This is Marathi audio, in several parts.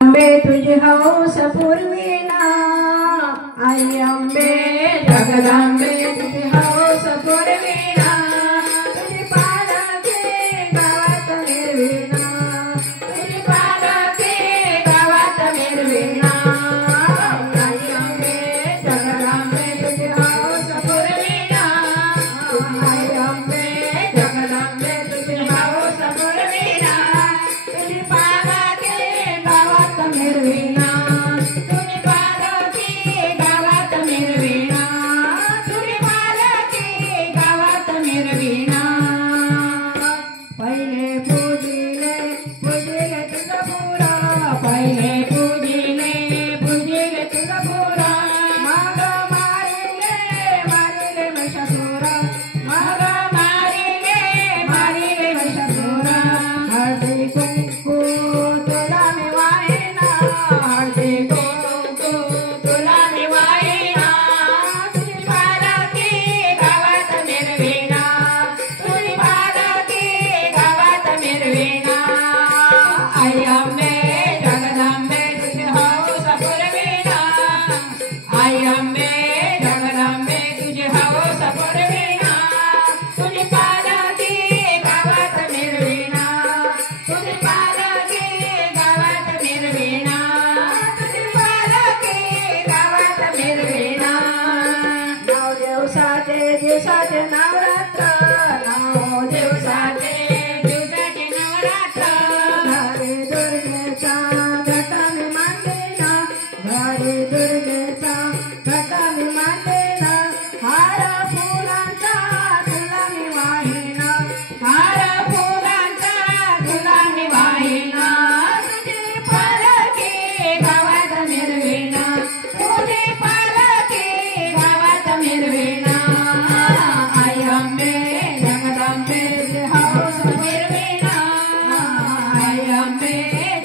अंबे तुझी हौस पुरविना, आई अंबे जगदंबे तुझी हौस पुरविना, तुझी पालकी गावात मिरविना, तुझी पालकी गावात मिरविना, आई अंबे जगदंबे तुझी हौस पुरविना, आई अंबे जगदंबे तुझी हौस पुरविना, तुझी पालकी गावात मिरविना, तुझी पालकी गावात मिरविना, तुझी पालकी गावात मिरविना. पहिले पूजिले पूजिले तुझं पुरा, पहिले पूजिले पूजिले तुझं पुरा, मग मारिले मारिले महिषासुरा, मग मारिले मारिले महिषासुरा. हळदी कुंकू तुला मी वाहिना, हळदी कुंकू तुला मी वाहिना, तुझी पालकी गावात मिरविना, तुझी पालकी गावात मिरविना. आई अंबे जगदंबे तुझी हौस पुरविना, आई अंबे जगदंबे तुझी हौस पुरविना, तुझी पालकी गावात मिरविना, तुझी पालकी गावात मिरविना, तुझी पालकी गावात मिरविना. नऊ दिवसाचे नवरात्र, नऊ दिवसाचे नवरात्र, घरी दुर्गेचा घट मी मांडेना, घरी दुर्गेचा घट मी मांडेना, हार फुलांचा तुला मी वाहिना, हार फुलांचा तुला मी वाहिना, तुझी पालकी गावात मिरविना, तुझी पालकी गावात मिरविना. आई अंबे जगदंबे तुझी हौस पुरविना, आई अंबे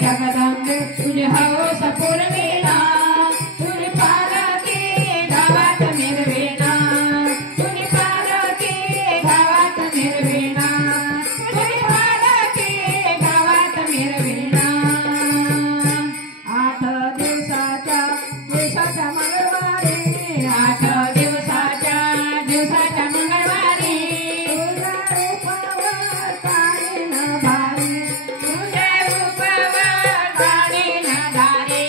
जगदंबे तुझी हौस पुरविना, तुझी पालकी गावात मिरविना, तुझी पालकी गावात मिरविना, तुझी पालकी गावात मिरविना. आठ दिवसाच्या मंगळवारी, आठ दिवसाच्या मंगळवारी, तुझ्या रूपावर काढीन भारी, तुझ्या रूपावर काढीन धारी.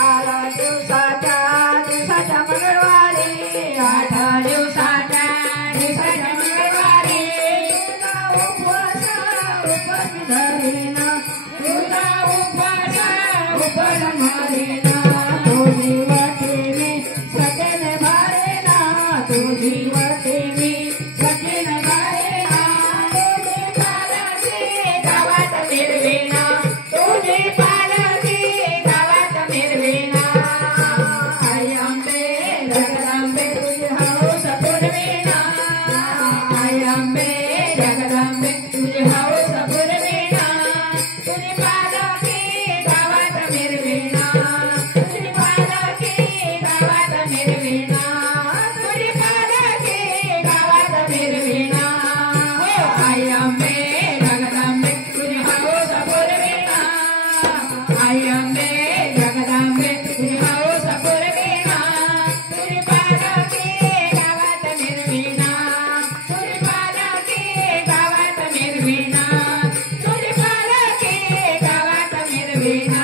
आठ दिवसाच्या मंगळवारी, आठ दिवसाच्या मंगळवारी, तुझा उपवास धरीना, तुझा उपवास धरीना, तुझी वटी मी सखेने भरेना, तुझी वटी मी सखेने भरेना, तुझी पालकी गावात मिरविना, तुझी पालकी गावात मिरविना. आई अंबे जगदंबे तुझी हौस पुरविना, आई अंबे जगदंबे तुझी हौस पुरविना, तुझी पालकी गावात मिरविना, तुझी पालकी गावात मिरविना, तुझी पालकी गावात मिरविना. हो आई अंबे जगदंबे तुझी हौस पुरविना, आई अंबे जगदंबे तुझी हौस पुरविना, तुझी पालकी गावात मिरविना, तुझी पालकी गावात मिरविना, तुझी पालकी गावात मिरविना.